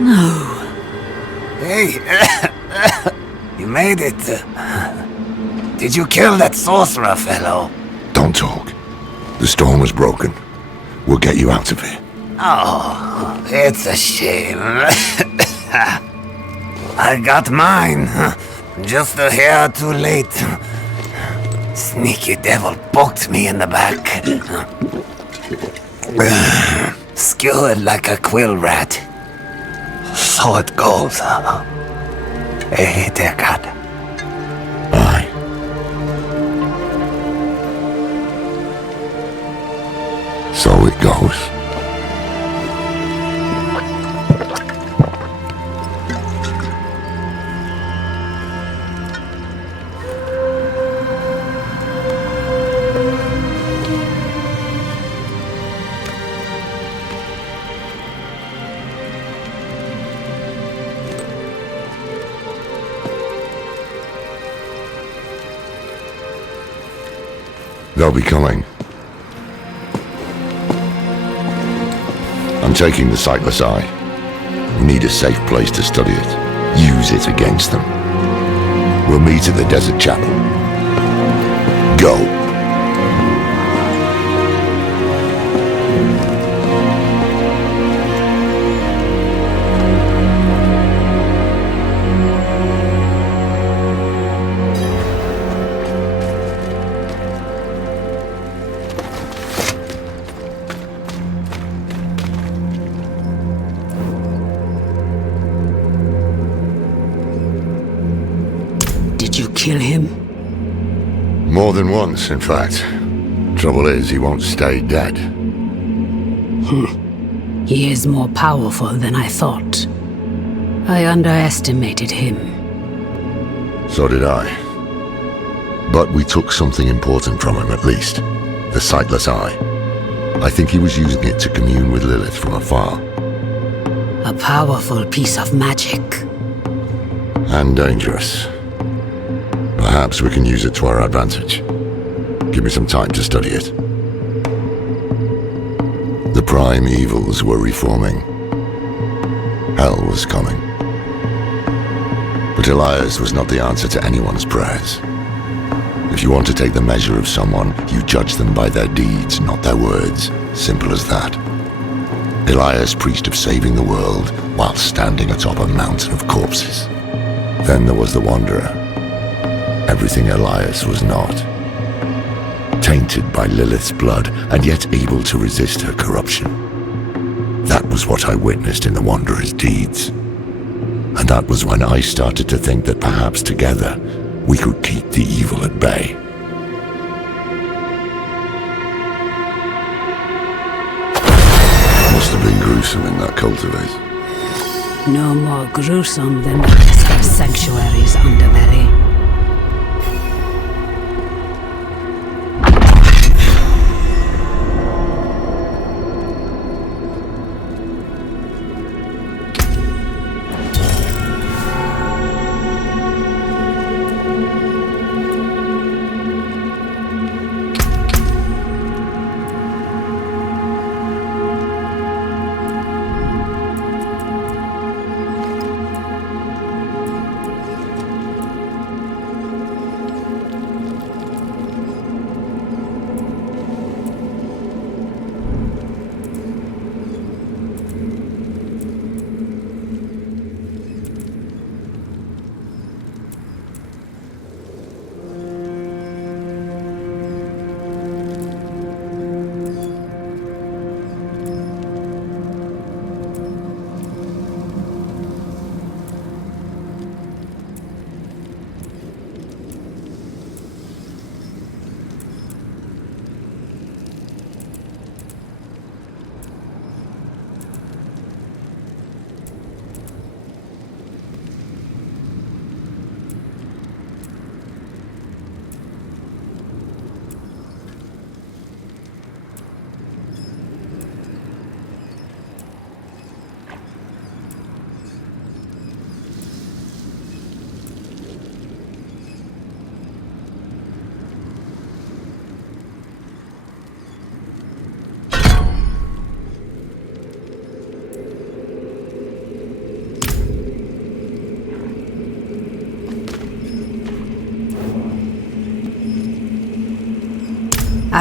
No. Hey, you made it. Did you kill that sorcerer fellow? Don't talk. The storm was broken. We'll get you out of here. Oh, it's a shame. I got mine. Just a hair too late. Sneaky devil poked me in the back. Skewered like a quill rat. So it goes. Hey, dear God. Aye. So it goes. They'll be coming. I'm taking the sightless eye. We need a safe place to study it. Use it against them. We'll meet at the desert chapel. Go. Did you kill him? More than once, in fact. Trouble is, he won't stay dead. He is more powerful than I thought. I underestimated him. So did I. But we took something important from him, at least. The sightless eye. I think he was using it to commune with Lilith from afar. A powerful piece of magic. And dangerous. Perhaps we can use it to our advantage. Give me some time to study it. The prime evils were reforming. Hell was coming. But Elias was not the answer to anyone's prayers. If you want to take the measure of someone, you judge them by their deeds, not their words. Simple as that. Elias preached of saving the world while standing atop a mountain of corpses. Then there was the Wanderer. Everything Elias was not. Tainted by Lilith's blood, and yet able to resist her corruption. That was what I witnessed in the Wanderer's deeds. And that was when I started to think that perhaps together, we could keep the evil at bay. Must have been gruesome in that cultivate. No more gruesome than the rest of Sanctuary's underbelly.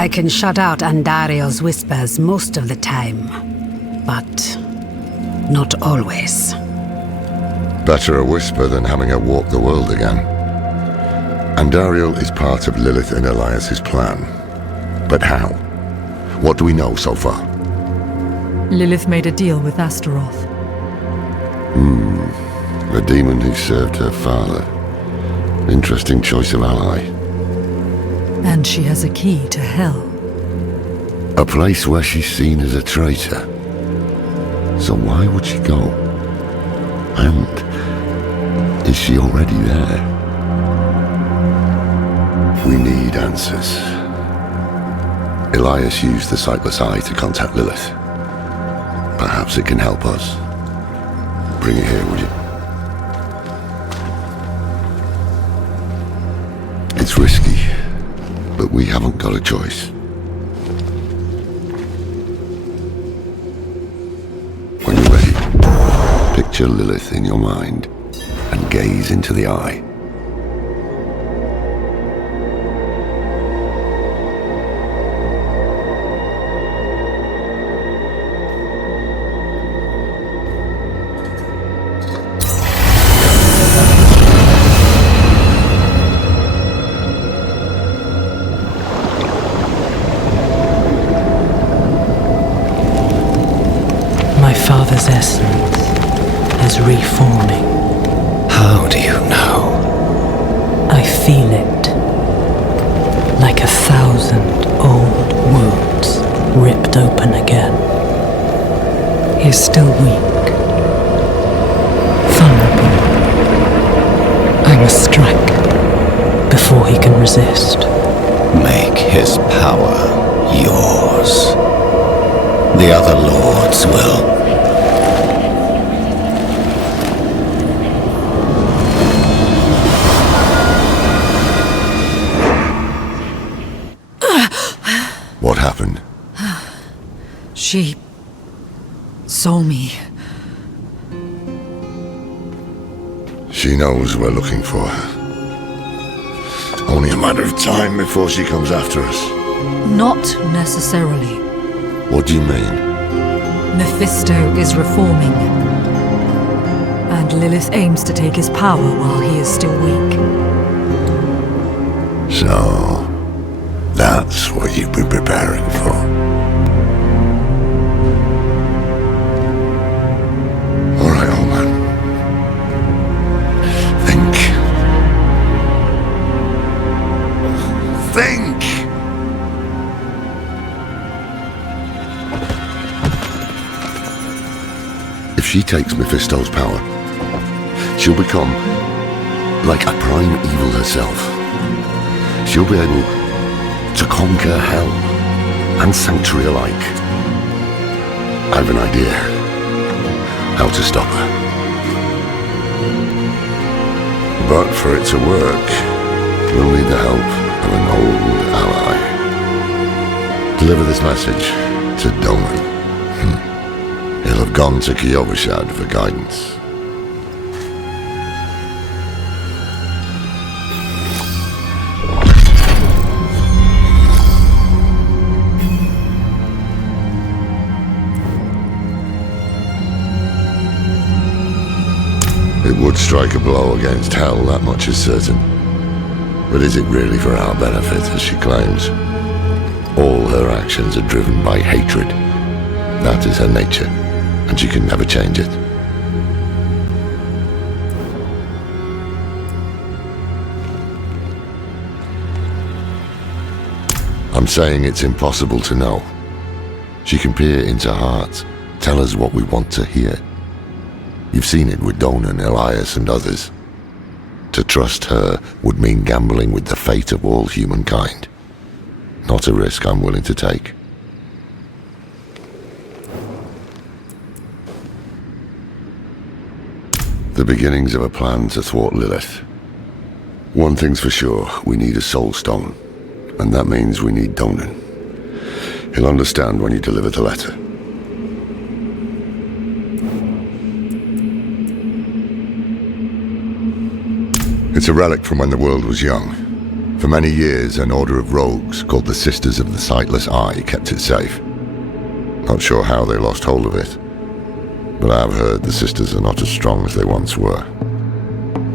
I can shut out Andario's whispers most of the time, but not always. Better a whisper than having her walk the world again. Andariel is part of Lilith and Elias's plan. But how? What do we know so far? Lilith made a deal with Astaroth. The demon who served her father. Interesting choice of ally. And she has a key to hell. A place where she's seen as a traitor. So why would she go? And is she already there? We need answers. Elias used the Sightless Eye to contact Lilith. Perhaps it can help us. Bring it here, would you? It's risky, but we haven't got a choice. When you're ready, picture Lilith in your mind and gaze into the eye. My father's essence is reforming. How do you know? I feel it. Like 1,000 old wounds ripped open again. He's still weak. Vulnerable. I must strike before he can resist. Make his power yours. The other lords will. What happened? She saw me. She knows we're looking for her. Only a matter of time before she comes after us. Not necessarily. What do you mean? Mephisto is reforming. And Lilith aims to take his power while he is still weak. So, that's what you've been preparing for. All right, old man. Think. Think! If she takes Mephisto's power, she'll become like a prime evil herself. She'll be able to conquer hell and sanctuary alike. I have an idea how to stop her. But for it to work, we'll need the help of an old ally. Deliver this message to Doman. He'll have gone to Kyovashad for guidance. It would strike a blow against hell, that much is certain. But is it really for our benefit, as she claims? All her actions are driven by hatred. That is her nature, and she can never change it. I'm saying it's impossible to know. She can peer into hearts, tell us what we want to hear. You've seen it with Donan, Elias, and others. To trust her would mean gambling with the fate of all humankind. Not a risk I'm willing to take. The beginnings of a plan to thwart Lilith. One thing's for sure, we need a soul stone. And that means we need Donan. He'll understand when you deliver the letter. It's a relic from when the world was young. For many years, an order of rogues called the Sisters of the Sightless Eye kept it safe. Not sure how they lost hold of it, but I've heard the Sisters are not as strong as they once were.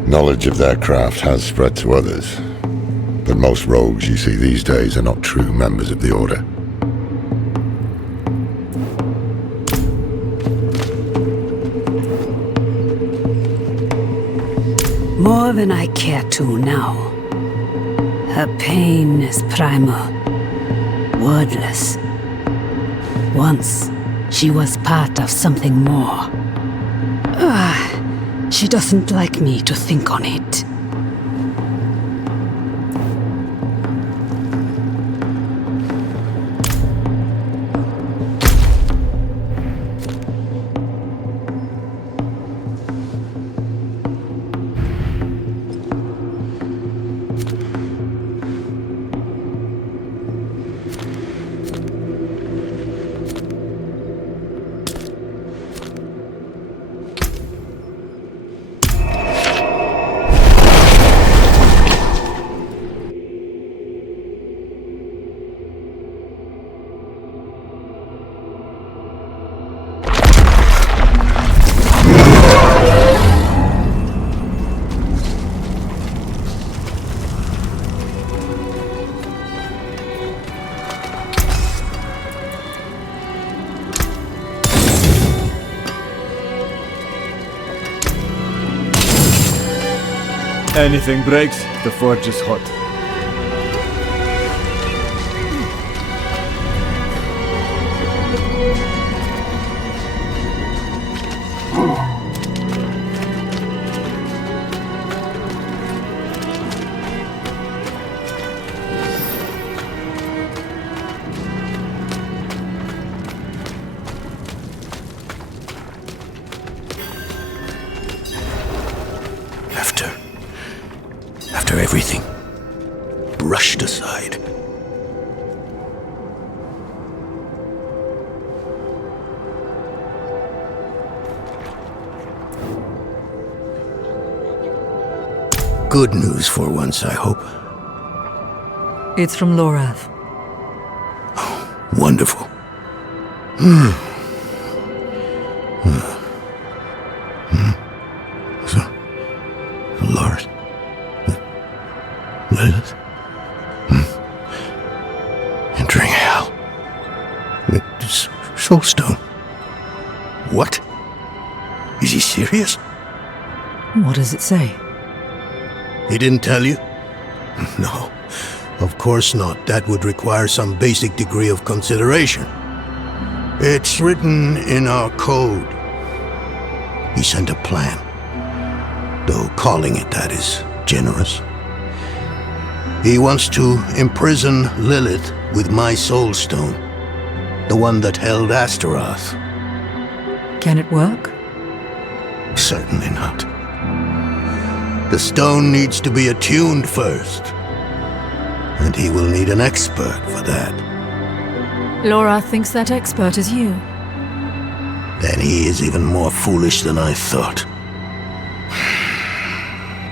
Knowledge of their craft has spread to others, but most rogues you see these days are not true members of the Order. More than I care to now. Her pain is primal, wordless. Once, she was part of something more. She doesn't like me to think on it. Anything breaks, the forge is hot. After everything brushed aside. Good news for once, I hope. It's from Lorath. Wonderful. Lord. Lilith. Entering hell. Soulstone. What? Is he serious? What does it say? He didn't tell you? No, of course not. That would require some basic degree of consideration. It's written in our code. He sent a plan. Though calling it that is generous. He wants to imprison Lilith with my soulstone. The one that held Astaroth. Can it work? Certainly not. The stone needs to be attuned first. And he will need an expert for that. Lorath thinks that expert is you. Then he is even more foolish than I thought.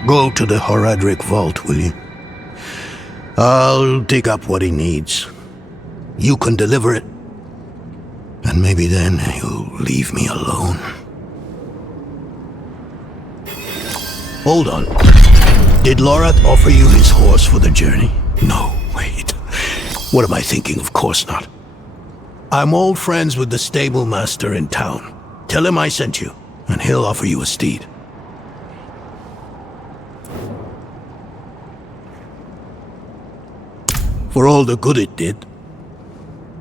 Go to the Horadric vault, will you? I'll dig up what he needs. You can deliver it. And maybe then he'll leave me alone. Hold on. Did Lorath offer you his horse for the journey? No, wait. What am I thinking? Of course not. I'm old friends with the stable master in town. Tell him I sent you, and he'll offer you a steed. For all the good it did.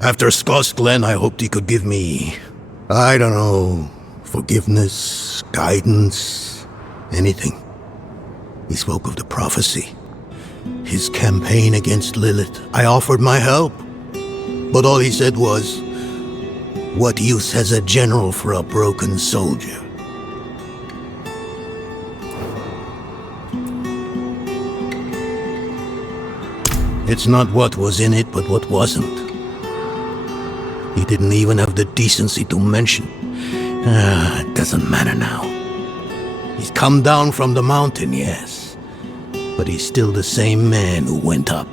After Skoss Glen, I hoped he could give me, I don't know, forgiveness, guidance, anything. He spoke of the prophecy. His campaign against Lilith. I offered my help. But all he said was, what use has a general for a broken soldier? It's not what was in it, but what wasn't. He didn't even have the decency to mention. It doesn't matter now. He's come down from the mountain, yes. but he's still the same man who went up.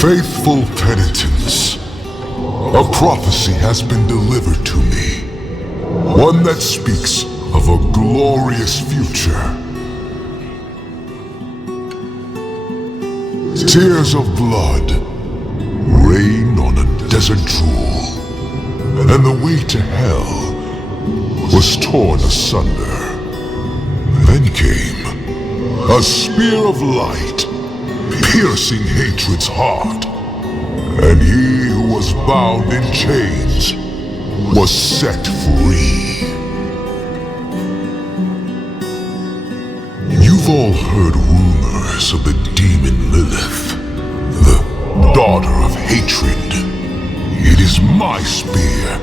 Faithful penitents, a prophecy has been delivered to me. One that speaks of a glorious future. Tears of blood rain on a desert jewel, and the way to hell was torn asunder. Then came a spear of light, piercing hatred's heart, and he who was bound in chains was set free. You've all heard rumors of the demon Lilith, the daughter of hatred. It is my spear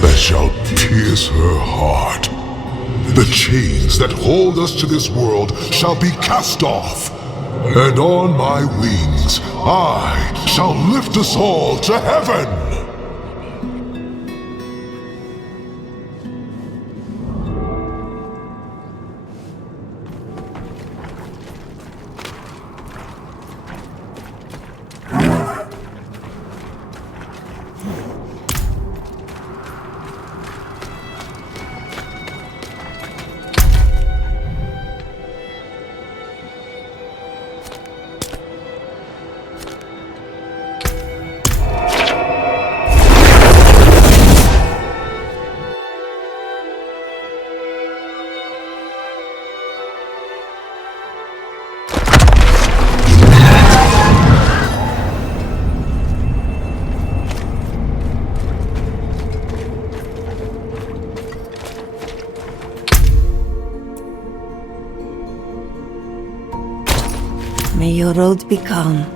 that shall pierce her heart. The chains that hold us to this world shall be cast off, and on my wings I shall lift us all to heaven! May your road be calm.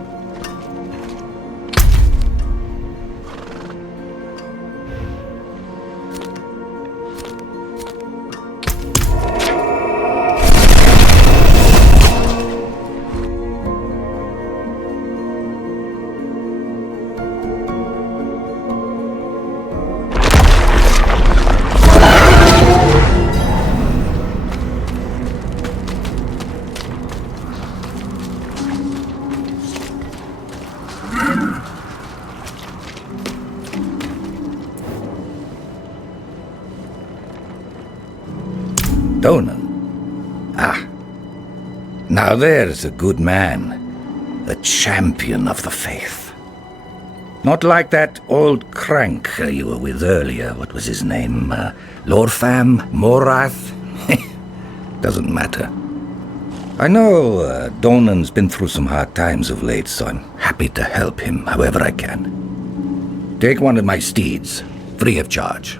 Donan. Ah. Now there's a good man. A champion of the faith. Not like that old crank you were with earlier. What was his name? Lorfam? Morath? Doesn't matter. I know Donan's been through some hard times of late, so I'm happy to help him however I can. Take one of my steeds, free of charge.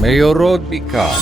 May your road be calm.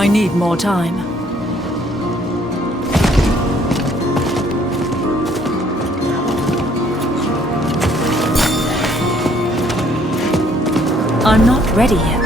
I need more time. I'm not ready yet.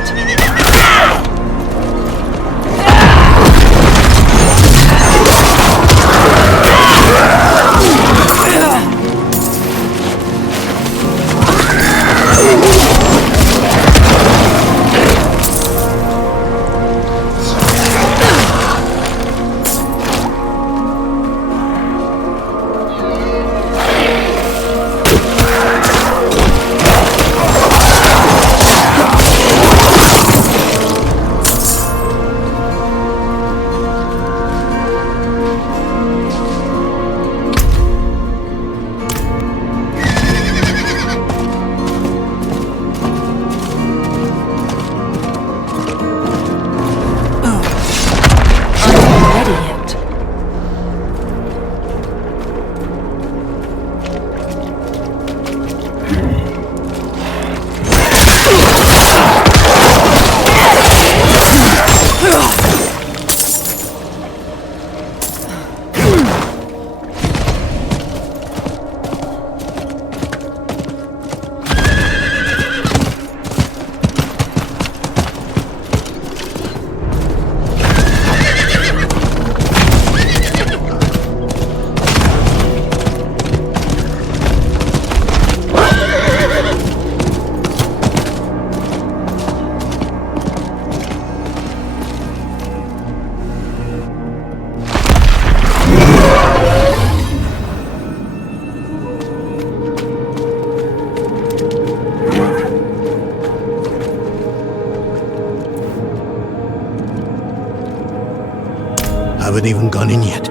Haven't even gone in yet.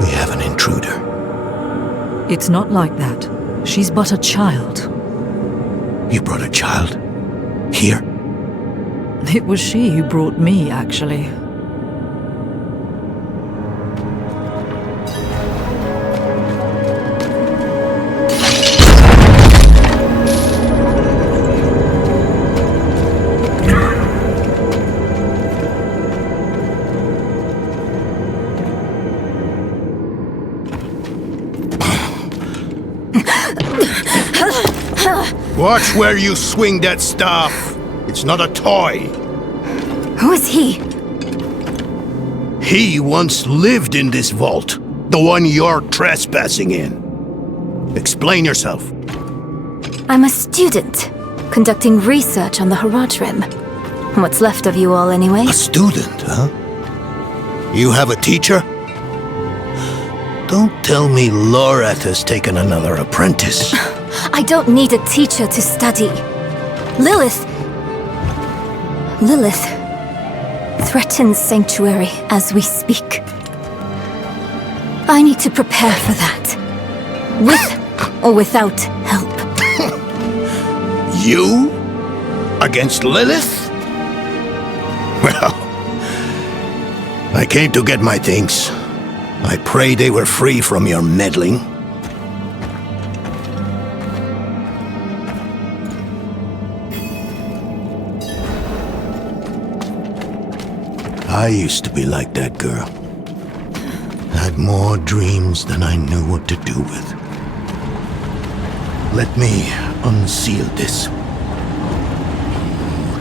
We have an intruder. It's not like that. She's but a child. You brought a child? Here? It was she who brought me, actually. Watch where you swing that staff. It's not a toy. Who is he? He once lived in this vault. The one you're trespassing in. Explain yourself. I'm a student, conducting research on the Haraj Rim. What's left of you all, anyway? A student, huh? You have a teacher? Don't tell me Lorath has taken another apprentice. I don't need a teacher to study. Lilith threatens Sanctuary as we speak. I need to prepare for that. With or without help. You? Against Lilith? Well, I came to get my things. I pray they were free from your meddling. I used to be like that girl. Had more dreams than I knew what to do with. Let me unseal this.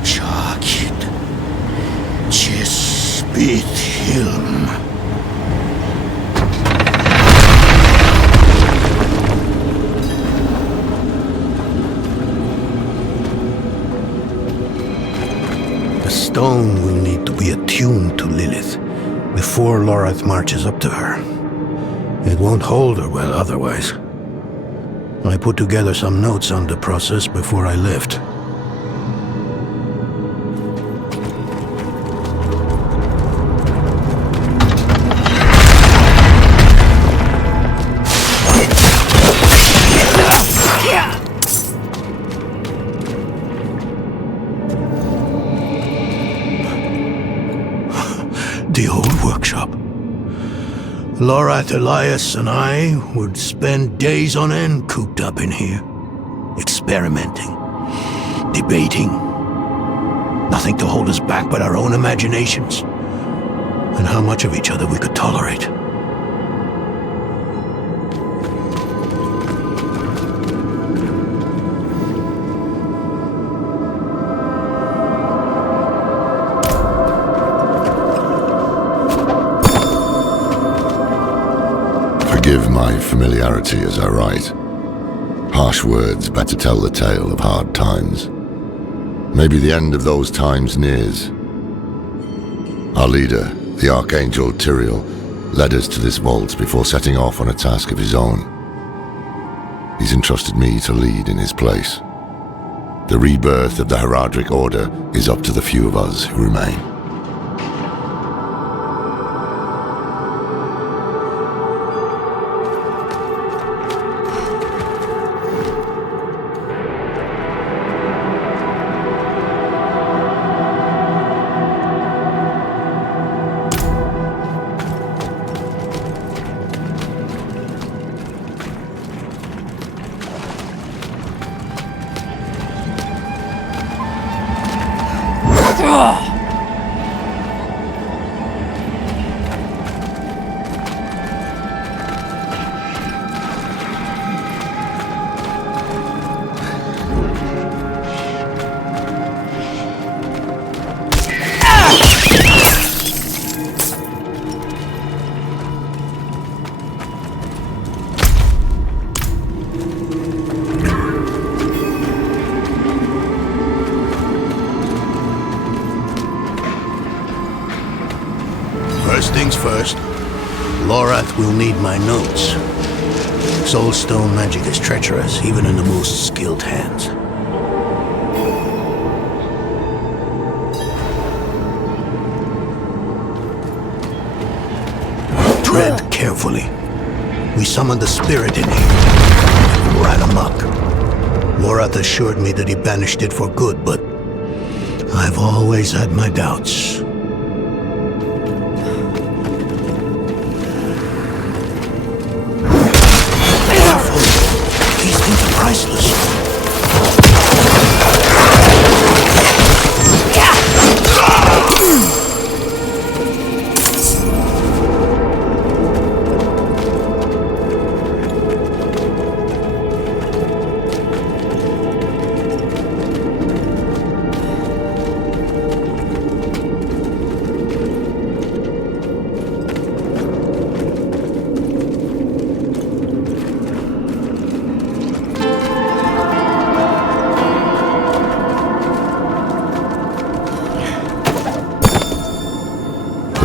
Chakit. Chespit Hilm. The stone will need to be attuned to Lilith before Lorath marches up to her. It won't hold her well otherwise. I put together some notes on the process before I left. The old workshop. Lorath, Elias, and I would spend days on end cooped up in here, experimenting, debating. Nothing to hold us back but our own imaginations. And how much of each other we could tolerate. Forgive my familiarity as I write. Harsh words better tell the tale of hard times. Maybe the end of those times nears. Our leader, the Archangel Tyrael, led us to this vault before setting off on a task of his own. He's entrusted me to lead in his place. The rebirth of the Heraldric Order is up to the few of us who remain. First things first, Lorath will need my notes. Soulstone magic is treacherous, even in the most skilled hands. Tread carefully. We summoned the spirit in here. Right amok. Lorath assured me that he banished it for good, but I've always had my doubts. These things are priceless.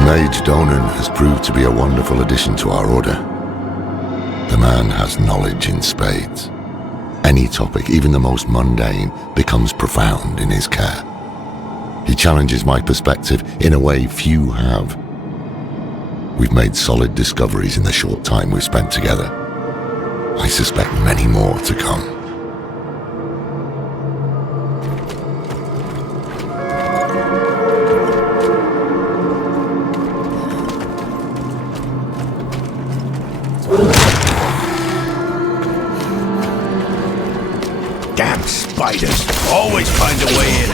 Mage Donan has proved to be a wonderful addition to our order. The man has knowledge in spades. Any topic, even the most mundane, becomes profound in his care. He challenges my perspective in a way few have. We've made solid discoveries in the short time we've spent together. I suspect many more to come. Damn spiders! Always find a way in.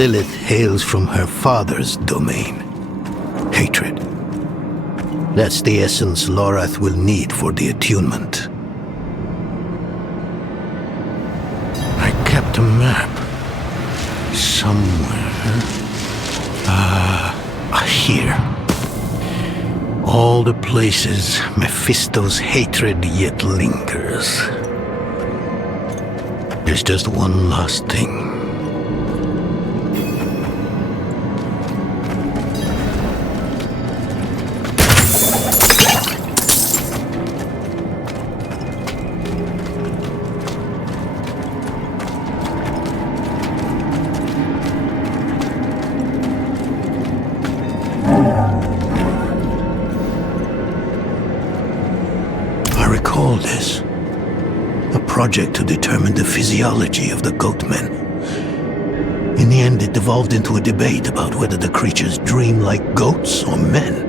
Lilith hails from her father's domain. Hatred. That's the essence Lorath will need for the attunement. I kept a map. Somewhere. Here. All the places Mephisto's hatred yet lingers. There's just one last thing. recall this. A project to determine the physiology of the goatmen. In the end, it devolved into a debate about whether the creatures dream like goats or men.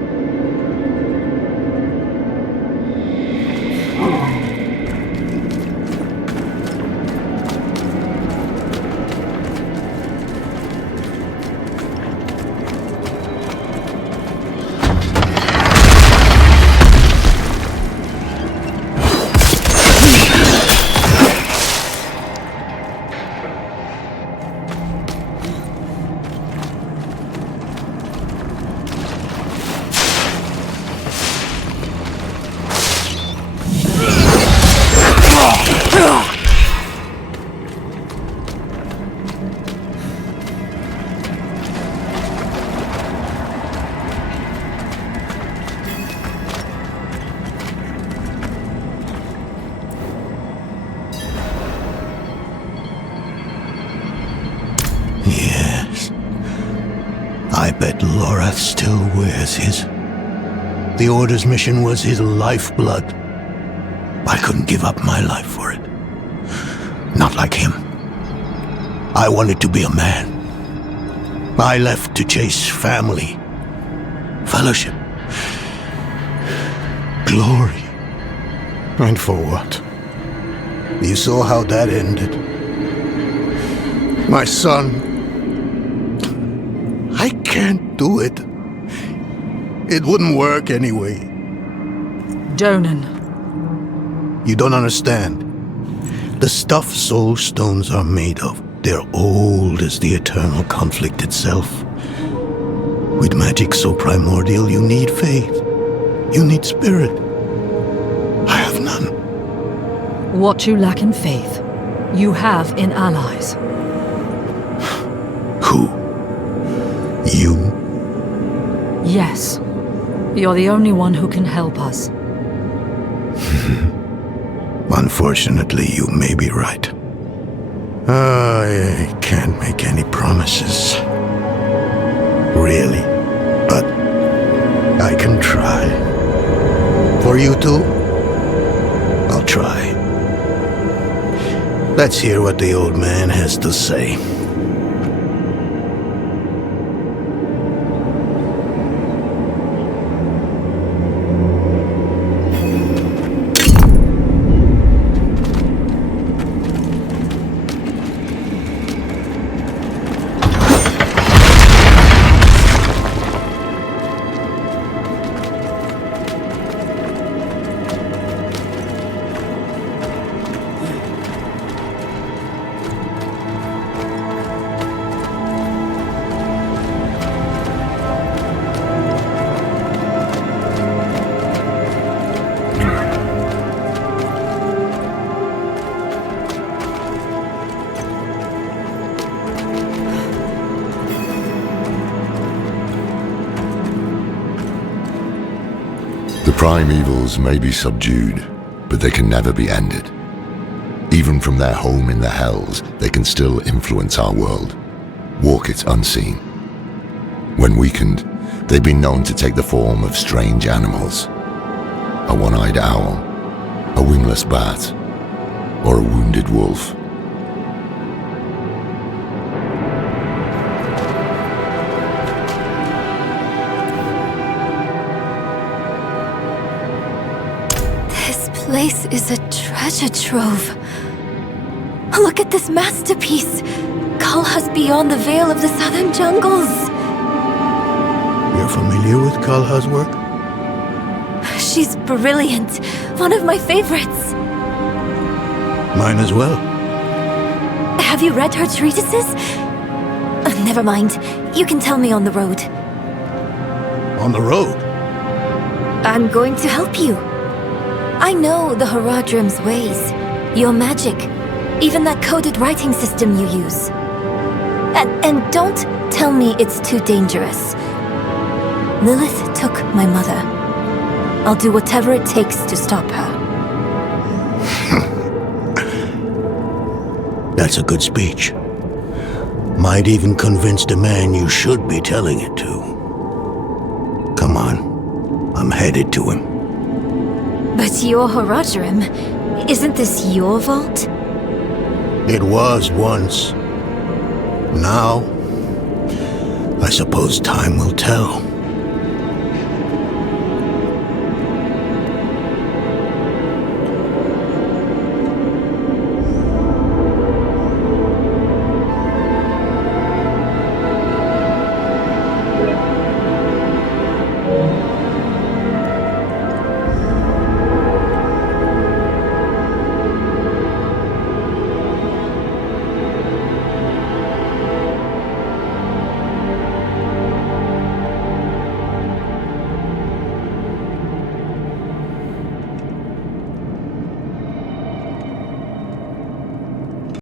Yes. I bet Lorath still wears his. The Order's mission was his lifeblood. I couldn't give up my life for it. Not like him. I wanted to be a man. I left to chase family, fellowship, glory. And for what? You saw how that ended. My son. I can't do it. It wouldn't work anyway. Donan. You don't understand. The stuff soul stones are made of, they're old as the eternal conflict itself. With magic so primordial, you need faith. You need spirit. I have none. What you lack in faith, you have in allies. Who? You? Yes. You're the only one who can help us. Unfortunately, you may be right. I can't make any promises. Really. But I can try. For you too? I'll try. Let's hear what the old man has to say. The primevals may be subdued, but they can never be ended. Even from their home in the Hells, they can still influence our world, walk it unseen. When weakened, they've been known to take the form of strange animals. A one-eyed owl, a wingless bat, or a wounded wolf. This place is a treasure trove. Look at this masterpiece. Kalha's beyond the veil of the southern jungles. You're familiar with Kalha's work? She's brilliant. One of my favorites. Mine as well. Have you read her treatises? Never mind. You can tell me on the road. On the road? I'm going to help you. I know the Haradrim's ways, your magic, even that coded writing system you use. And don't tell me it's too dangerous. Lilith took my mother. I'll do whatever it takes to stop her. That's a good speech. Might even convince the man you should be telling it to. Come on, I'm headed to him. But your Horadrim, isn't this your vault? It was once. Now, I suppose time will tell.